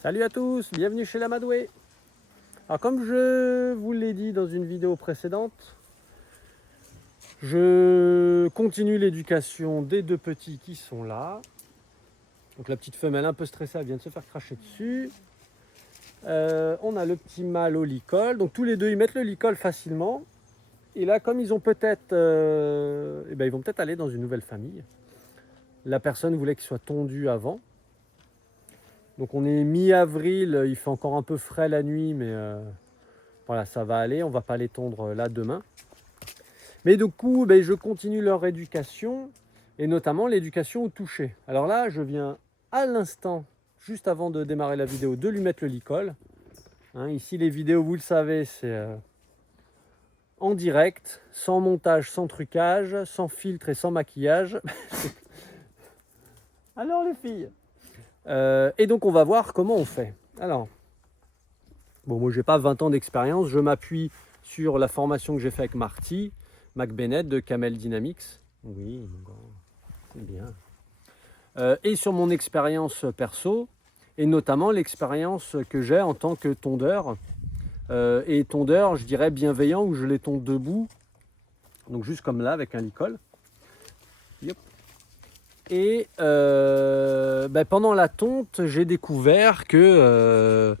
Salut à tous, bienvenue chez l'Amadoué. Alors comme je vous l'ai dit dans une vidéo précédente, je continue l'éducation des deux petits qui sont là. Donc la petite femelle un peu stressée, elle vient de se faire cracher dessus. On a le petit mâle au licol, donc tous les deux ils mettent le licol facilement. Et là comme ils ont peut-être, ils vont peut-être aller dans une nouvelle famille. La personne voulait qu'ils soient tondus avant. Donc on est mi-avril, il fait encore un peu frais la nuit, mais voilà, ça va aller, on va pas les tondre là demain. Mais du coup, je continue leur éducation, et notamment l'éducation au toucher. Alors là, je viens à l'instant, juste avant de démarrer la vidéo, de lui mettre le licol. Ici, les vidéos, vous le savez, c'est en direct, sans montage, sans trucage, sans filtre et sans maquillage. Alors les filles et donc on va voir comment on fait. Alors, bon, moi j'ai pas 20 ans d'expérience, je m'appuie sur la formation que j'ai faite avec Marty McBennett de Camel Dynamics. Oui, c'est bien. Et sur mon expérience perso, et notamment l'expérience que j'ai en tant que tondeur. Et tondeur, je dirais bienveillant, où je les tonde debout, donc juste comme là avec un licol. Yep. Et pendant la tonte, j'ai découvert que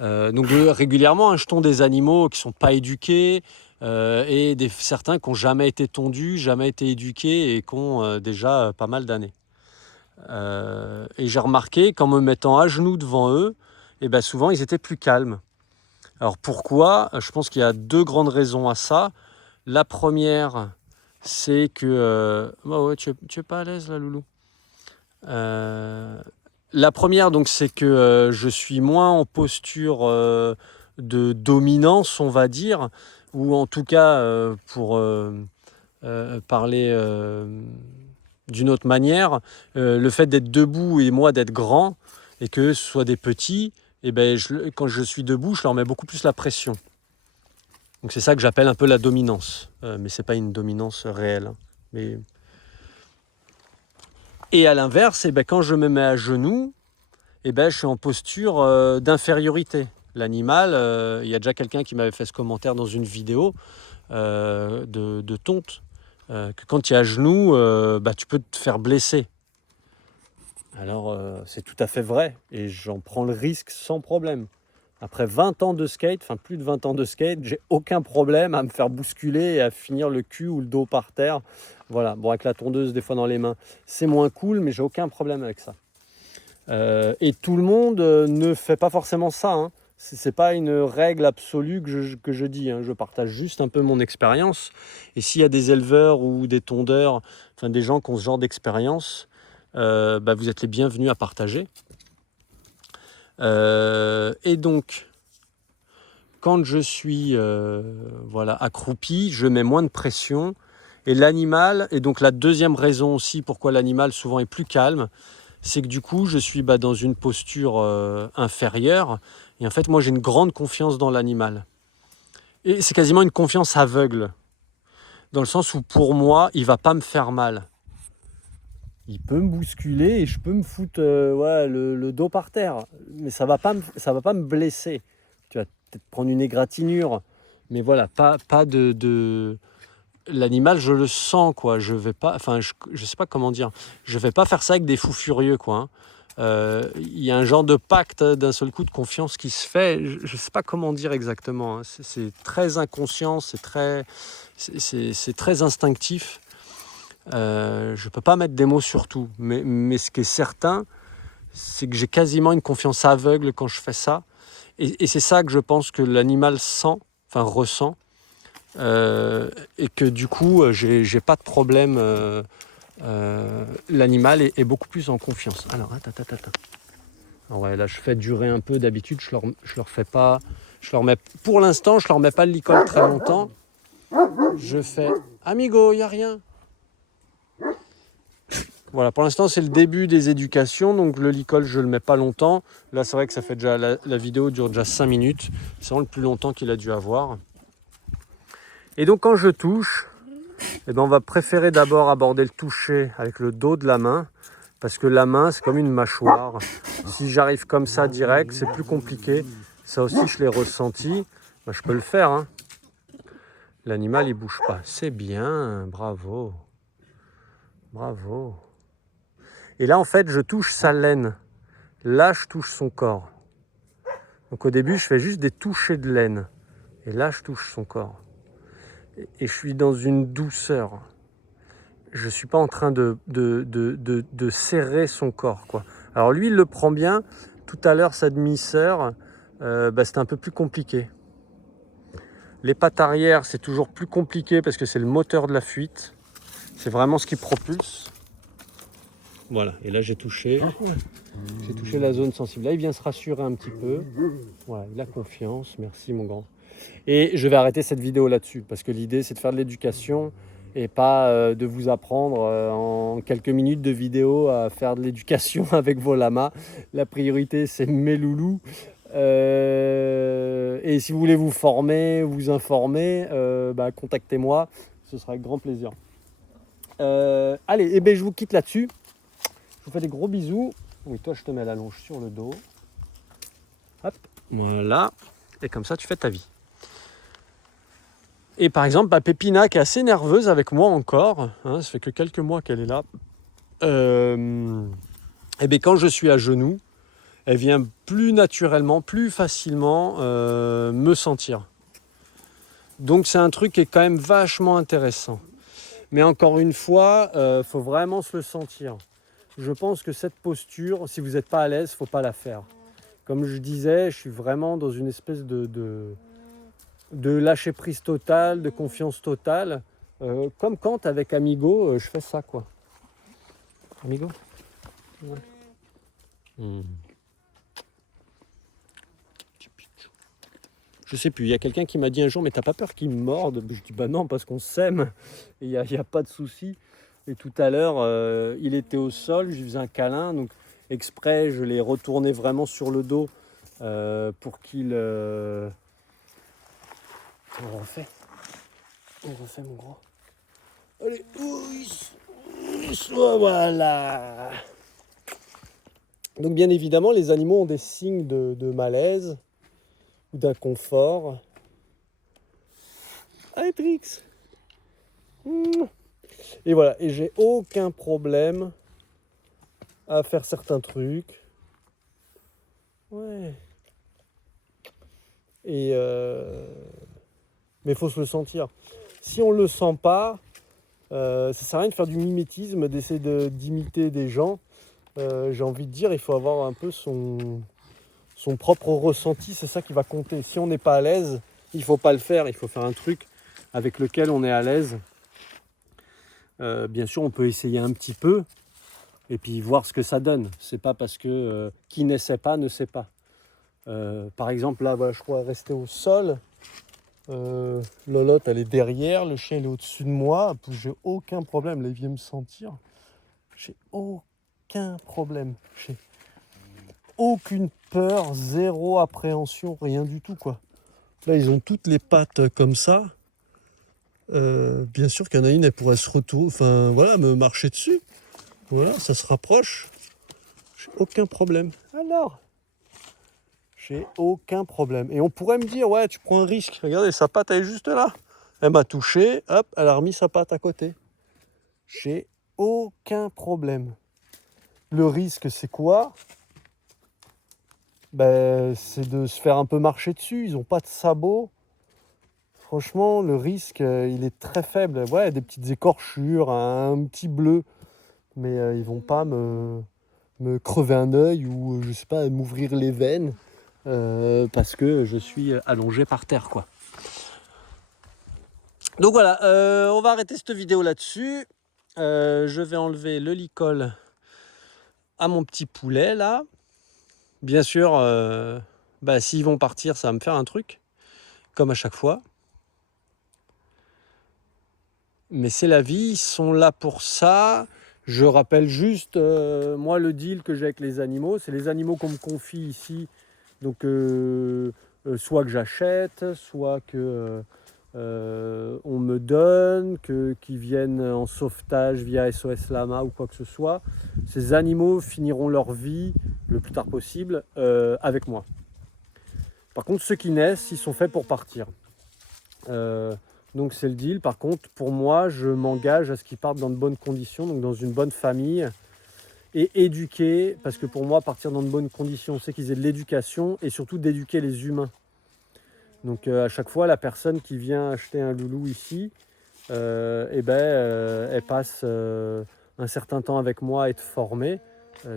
régulièrement, je tonds des animaux qui ne sont pas éduqués et certains qui n'ont jamais été tondus, jamais été éduqués et qui ont déjà pas mal d'années. Et j'ai remarqué qu'en me mettant à genoux devant eux, souvent ils étaient plus calmes. Alors pourquoi? Je pense qu'il y a deux grandes raisons à ça. La première, c'est que... tu es pas à l'aise là, loulou? La première, donc, c'est que je suis moins en posture de dominance, on va dire, ou en tout cas, pour parler d'une autre manière, le fait d'être debout et moi d'être grand, et que ce soit des petits, quand je suis debout, je leur mets beaucoup plus la pression. Donc c'est ça que j'appelle un peu la dominance, mais c'est pas une dominance réelle. Mais... Et à l'inverse, quand je me mets à genoux, je suis en posture d'infériorité. L'animal, il y a déjà quelqu'un qui m'avait fait ce commentaire dans une vidéo de tonte, que quand tu es à genoux, tu peux te faire blesser. Alors c'est tout à fait vrai, et j'en prends le risque sans problème. Après 20 ans de skate, enfin plus de 20 ans de skate, j'ai aucun problème à me faire bousculer et à finir le cul ou le dos par terre. Voilà, bon, avec la tondeuse des fois dans les mains, c'est moins cool, mais j'ai aucun problème avec ça. Et tout le monde ne fait pas forcément ça. Hein. C'est pas une règle absolue que je dis. Hein. Je partage juste un peu mon expérience. Et s'il y a des éleveurs ou des tondeurs, enfin des gens qui ont ce genre d'expérience, vous êtes les bienvenus à partager. Et donc, quand je suis accroupi, je mets moins de pression. Et l'animal, et donc la deuxième raison aussi pourquoi l'animal souvent est plus calme, c'est que du coup, je suis dans une posture inférieure. Et en fait, moi, j'ai une grande confiance dans l'animal. Et c'est quasiment une confiance aveugle. Dans le sens où, pour moi, il ne va pas me faire mal. Il peut me bousculer et je peux me foutre le dos par terre. Mais ça va pas me blesser. Tu vas peut-être prendre une égratignure. Mais voilà, pas de... L'animal, je le sens, quoi. Je vais pas... Enfin, je sais pas comment dire. Je vais pas faire ça avec des fous furieux, quoi. Y a un genre de pacte d'un seul coup de confiance qui se fait. Je ne sais pas comment dire exactement. Hein. C'est très inconscient, c'est très instinctif. Je ne peux pas mettre des mots sur tout. Mais ce qui est certain, c'est que j'ai quasiment une confiance aveugle quand je fais ça. Et c'est ça que je pense que l'animal ressent. Et que du coup, j'ai pas de problème. L'animal est beaucoup plus en confiance. Alors, attends. Alors ouais, là, je fais durer un peu. D'habitude, je leur fais pas. Pour l'instant, je leur mets pas le licol très longtemps. Je fais amigo, y a rien. Voilà, pour l'instant, c'est le début des éducations, donc le licol, je le mets pas longtemps. Là, c'est vrai que ça fait déjà la vidéo dure déjà 5 minutes. C'est vraiment le plus longtemps qu'il a dû avoir. Et donc, quand je touche, on va préférer d'abord aborder le toucher avec le dos de la main, parce que la main, c'est comme une mâchoire. Si j'arrive comme ça direct, c'est plus compliqué. Ça aussi, je l'ai ressenti. Ben, je peux le faire, hein. L'animal, il bouge pas. C'est bien, bravo. Bravo. Et là, en fait, je touche sa laine. Là, je touche son corps. Donc au début, je fais juste des touchés de laine. Et là, je touche son corps. Et je suis dans une douceur. Je ne suis pas en train de serrer son corps, quoi. Alors lui, il le prend bien. Tout à l'heure, sa demi-sœur, c'était un peu plus compliqué. Les pattes arrière, c'est toujours plus compliqué parce que c'est le moteur de la fuite. C'est vraiment ce qui propulse. Voilà, et là j'ai touché la zone sensible. Là, il vient se rassurer un petit peu. Voilà, il a confiance. Merci, mon grand. Et je vais arrêter cette vidéo là-dessus parce que l'idée, c'est de faire de l'éducation et pas de vous apprendre en quelques minutes de vidéo à faire de l'éducation avec vos lamas. La priorité, c'est mes loulous. Et si vous voulez vous former, vous informer, contactez-moi. Ce sera avec grand plaisir. Allez, je vous quitte là-dessus. Je vous fais des gros bisous. Oui, toi, je te mets la longe sur le dos. Hop, voilà. Et comme ça, tu fais ta vie. Et par exemple, Pépina, qui est assez nerveuse avec moi encore, hein, ça fait que quelques mois qu'elle est là, quand je suis à genoux, elle vient plus naturellement, plus facilement me sentir. Donc c'est un truc qui est quand même vachement intéressant. Mais encore une fois, faut vraiment se le sentir. Je pense que cette posture, si vous n'êtes pas à l'aise, il ne faut pas la faire. Comme je disais, je suis vraiment dans une espèce de lâcher prise totale, de confiance totale. Comme quand avec Amigo, je fais ça, quoi. Amigo, ouais. Je sais plus, il y a quelqu'un qui m'a dit un jour, mais t'as pas peur qu'il me morde? Je dis, bah non, parce qu'on s'aime, et il n'y a pas de souci. Et tout à l'heure, il était au sol, je lui faisais un câlin, donc exprès, je l'ai retourné vraiment sur le dos pour qu'il... On refait, mon gros. Allez, voilà. Donc bien évidemment, les animaux ont des signes de malaise ou d'inconfort. Allez, Trix. Et voilà, et j'ai aucun problème à faire certains trucs. Ouais. Et mais il faut se le sentir. Si on ne le sent pas, ça sert à rien de faire du mimétisme, d'essayer d'imiter des gens. J'ai envie de dire, il faut avoir un peu son propre ressenti, c'est ça qui va compter. Si on n'est pas à l'aise, il ne faut pas le faire, il faut faire un truc avec lequel on est à l'aise. Bien sûr, on peut essayer un petit peu et puis voir ce que ça donne. C'est pas parce que qui ne sait pas, ne sait pas. Par exemple, là, voilà, je crois rester au sol. Lolotte, elle est derrière, le chien il est au-dessus de moi. J'ai aucun problème. Là, il vient me sentir. J'ai aucun problème. J'ai aucune peur, zéro appréhension, rien du tout, quoi. Là, ils ont toutes les pattes comme ça. Bien sûr qu'il y en a une, elle pourrait se retourner, enfin voilà, me marcher dessus. Voilà, ça se rapproche. J'ai aucun problème. Alors, j'ai aucun problème. Et on pourrait me dire, ouais, tu prends un risque. Regardez, sa patte, elle est juste là. Elle m'a touché, hop, elle a remis sa patte à côté. J'ai aucun problème. Le risque, c'est quoi? C'est de se faire un peu marcher dessus. Ils n'ont pas de sabots. Franchement, le risque, il est très faible. Ouais, des petites écorchures, un petit bleu. Mais ils vont pas me crever un œil ou, je sais pas, m'ouvrir les veines parce que je suis allongé par terre, quoi. Donc voilà, on va arrêter cette vidéo là-dessus. Je vais enlever le licol à mon petit poulet, là. Bien sûr, s'ils vont partir, ça va me faire un truc, comme à chaque fois. Mais c'est la vie, ils sont là pour ça. Je rappelle juste, moi, le deal que j'ai avec les animaux, c'est les animaux qu'on me confie ici. Donc, soit que j'achète, soit que on me donne, qu'ils viennent en sauvetage via SOS Lama ou quoi que ce soit, ces animaux finiront leur vie le plus tard possible avec moi. Par contre, ceux qui naissent, ils sont faits pour partir. Donc c'est le deal. Par contre, pour moi, je m'engage à ce qu'ils partent dans de bonnes conditions, donc dans une bonne famille, et éduquer, parce que pour moi, partir dans de bonnes conditions, c'est qu'ils aient de l'éducation et surtout d'éduquer les humains. Donc à chaque fois, la personne qui vient acheter un loulou ici, elle passe un certain temps avec moi à être formée,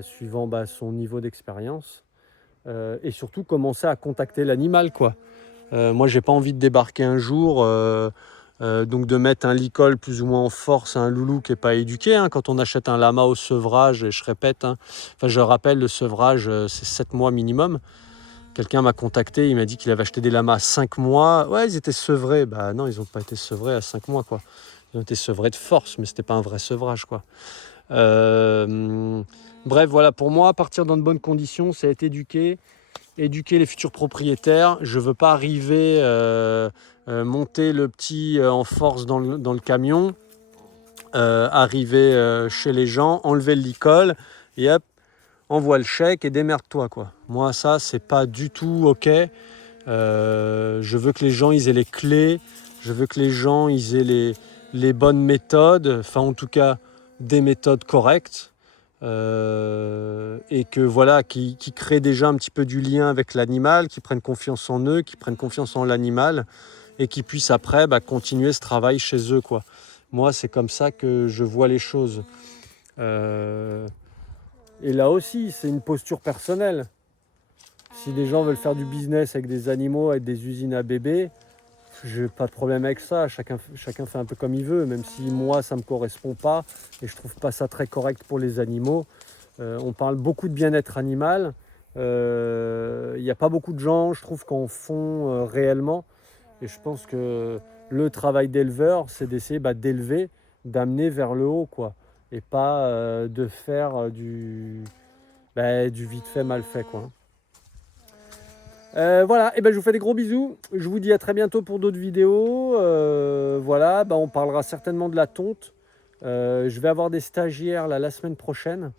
suivant son niveau d'expérience, et surtout commencer à contacter l'animal, quoi. Moi, j'ai pas envie de débarquer un jour, donc de mettre un licol plus ou moins en force à un loulou qui n'est pas éduqué. Hein. Quand on achète un lama au sevrage, et je répète, hein, je rappelle, le sevrage, c'est 7 mois minimum. Quelqu'un m'a contacté, il m'a dit qu'il avait acheté des lamas à 5 mois. Ouais, ils étaient sevrés. Bah non, ils n'ont pas été sevrés à 5 mois, quoi. Ils ont été sevrés de force, mais c'était pas un vrai sevrage, quoi. Bref, voilà, pour moi, partir dans de bonnes conditions, c'est être éduqué, éduquer les futurs propriétaires. Je veux pas arriver, monter le petit en force dans le camion, arriver chez les gens, enlever le licol, et hop, envoie le chèque et démerde-toi, quoi. Moi, ça, c'est pas du tout OK. Je veux que les gens ils aient les clés, je veux que les gens ils aient les bonnes méthodes, enfin en tout cas des méthodes correctes, et que voilà, qui créent déjà un petit peu du lien avec l'animal, qui prennent confiance en eux, qui prennent confiance en l'animal, et qui puissent après continuer ce travail chez eux, quoi. Moi, c'est comme ça que je vois les choses. Et là aussi, c'est une posture personnelle. Si des gens veulent faire du business avec des animaux, avec des usines à bébés, j'ai pas de problème avec ça. Chacun fait un peu comme il veut, même si moi, ça me correspond pas et je trouve pas ça très correct pour les animaux. On parle beaucoup de bien-être animal. Il n'y a pas beaucoup de gens, je trouve, qui en font réellement. Et je pense que le travail d'éleveur, c'est d'essayer d'élever, d'amener vers le haut, quoi. Et pas de faire du vite fait, mal fait, quoi. Voilà, et je vous fais des gros bisous. Je vous dis à très bientôt pour d'autres vidéos. Voilà, on parlera certainement de la tonte. Je vais avoir des stagiaires là, la semaine prochaine.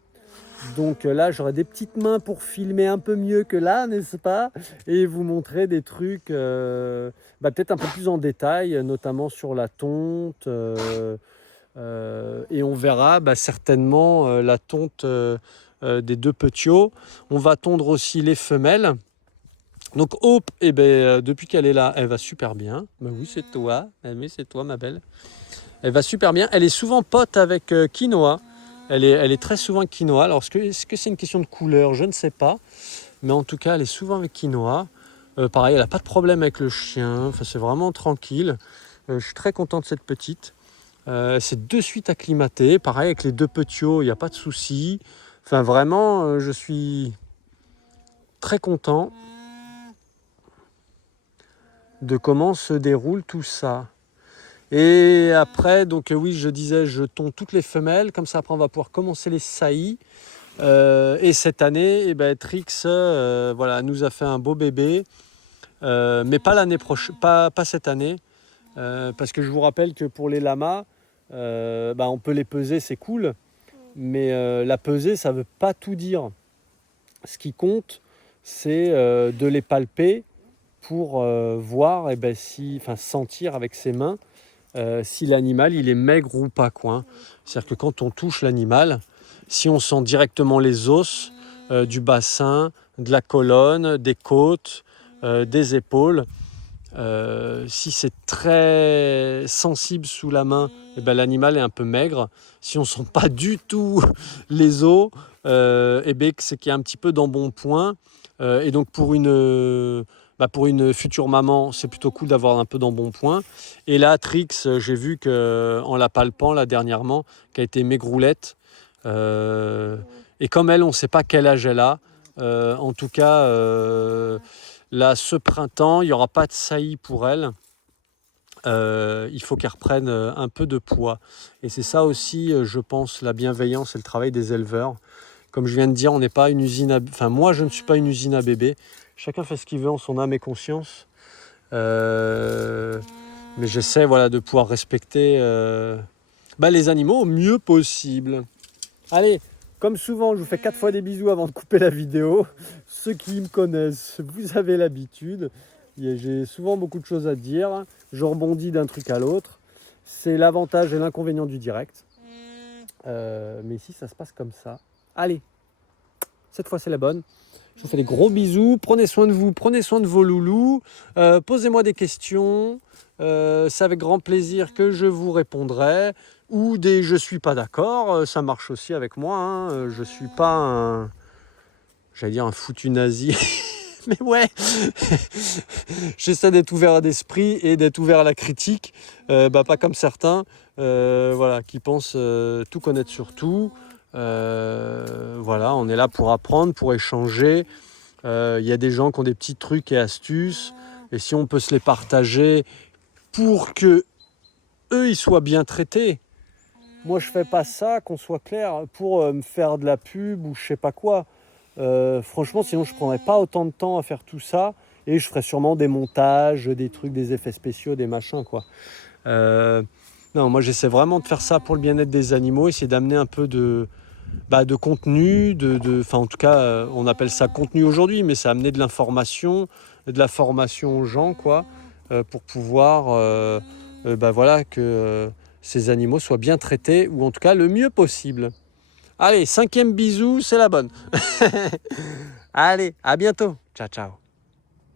Donc là, j'aurai des petites mains pour filmer un peu mieux que là, n'est-ce pas? Et vous montrer des trucs peut-être un peu plus en détail, notamment sur la tonte. Et on verra certainement la tonte des deux petiots. On va tondre aussi les femelles. Donc Hope, depuis qu'elle est là, elle va super bien. Bah oui, c'est toi. Oui, c'est toi, ma belle. Elle va super bien. Elle est souvent pote avec Quinoa. Elle est très souvent avec Quinoa. Alors, est-ce que c'est une question de couleur? Je ne sais pas. Mais en tout cas, elle est souvent avec Quinoa. Pareil, elle n'a pas de problème avec le chien. Enfin, c'est vraiment tranquille. Je suis très content de cette petite. C'est de suite acclimatée. Pareil, avec les deux petiots, il n'y a pas de souci. Enfin, vraiment, je suis très content de comment se déroule tout ça. Et après, donc oui, je disais, je tonds toutes les femelles, comme ça après on va pouvoir commencer les saillies. Et cette année, Trix nous a fait un beau bébé, mais pas l'année prochaine, pas cette année, parce que je vous rappelle que pour les lamas, on peut les peser, c'est cool, mais la peser, ça veut pas tout dire. Ce qui compte, c'est de les palper pour voir, sentir avec ses mains si l'animal il est maigre ou pas, quoi. C'est-à-dire que quand on touche l'animal, si on sent directement les os du bassin, de la colonne, des côtes, des épaules, si c'est très sensible sous la main, l'animal est un peu maigre. Si on ne sent pas du tout les os, c'est qu'il y a un petit peu d'embonpoint. Et donc pour une future maman, c'est plutôt cool d'avoir un peu d'embonpoint. Et là, Trix, j'ai vu qu'en la palpant là dernièrement, qu'elle a été maigroulette. Et comme elle, on ne sait pas quel âge elle a. En tout cas, là, ce printemps, il n'y aura pas de saillie pour elle. Il faut qu'elle reprenne un peu de poids. Et c'est ça aussi, je pense, la bienveillance et le travail des éleveurs. Comme je viens de dire, on n'est pas une usine à... Enfin, moi, je ne suis pas une usine à bébés. Chacun fait ce qu'il veut en son âme et conscience. Mais j'essaie voilà, de pouvoir respecter les animaux au mieux possible. Allez, comme souvent, je vous fais 4 fois des bisous avant de couper la vidéo. Ceux qui me connaissent, vous avez l'habitude. J'ai souvent beaucoup de choses à dire. Je rebondis d'un truc à l'autre. C'est l'avantage et l'inconvénient du direct. Mais ici, ça se passe comme ça. Allez, cette fois, c'est la bonne. Je vous fais des gros bisous. Prenez soin de vous, prenez soin de vos loulous. Posez-moi des questions. C'est avec grand plaisir que je vous répondrai. Ou des je suis pas d'accord, ça marche aussi avec moi. Hein. Je suis pas un, j'allais dire un foutu nazi. Mais ouais, j'essaie d'être ouvert d'esprit et d'être ouvert à la critique. Pas comme certains voilà, qui pensent tout connaître sur tout. Voilà, on est là pour apprendre, pour échanger. Il y a des gens qui ont des petits trucs et astuces. Et si on peut se les partager pour que eux ils soient bien traités. Moi je fais pas ça, qu'on soit clair, pour me faire de la pub ou je sais pas quoi. Franchement, sinon je prendrais pas autant de temps à faire tout ça et je ferais sûrement des montages, des trucs, des effets spéciaux, des machins quoi. Non, moi j'essaie vraiment de faire ça pour le bien-être des animaux, essayer d'amener un peu de contenu, en tout cas on appelle ça contenu aujourd'hui, mais ça amener de l'information, de la formation aux gens quoi, pour pouvoir voilà, que ces animaux soient bien traités ou en tout cas le mieux possible. Allez, 5e bisou, c'est la bonne. Allez, à bientôt. Ciao, ciao.